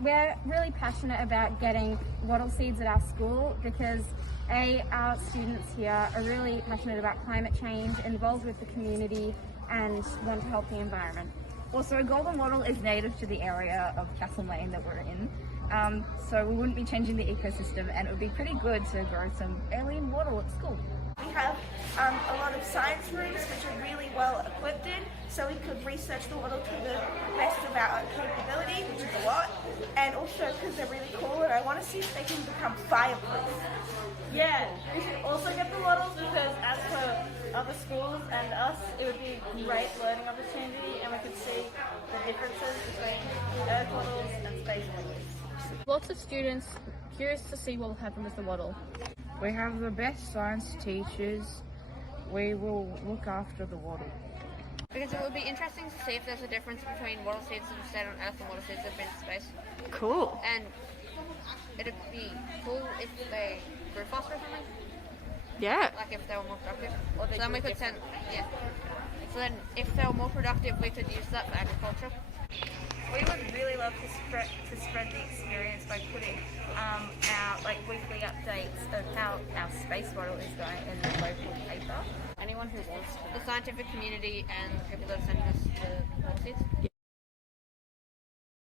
We're really passionate about getting wattle seeds at our school because our students here are really passionate about climate change, involved with the community and want to help the environment. Also, golden wattle is native to the area of Castlemaine that we're in, so we wouldn't be changing the ecosystem, and it would be pretty good to grow some alien wattle at school. We have a lot of science rooms which are really well equipped in, so we could research the wattle to the best of our capability, which is a lot, and also because they're really cool and I want to see if they can become fireproof. Yeah, we should also get the wattles because as for other schools and us, it would be a great learning opportunity and we could see the differences between earth wattles and space wattles. Lots of students curious to see what will happen with the wattle. We have the best science teachers. We will look after the wattle. Because it would be interesting to see if there's a difference between wattle seeds that have stayed on Earth and wattle seeds that have been in space. Cool. And it'd be cool if they grew faster or something. Yeah. Like if they were more productive. So then we could send, yeah. So then if they were more productive, we could use that for agriculture. We would really love to spread the experience by putting our weekly updates of how our space wattle is going in the local paper. Anyone who wants the scientific community and people that are sending us the wattle seeds.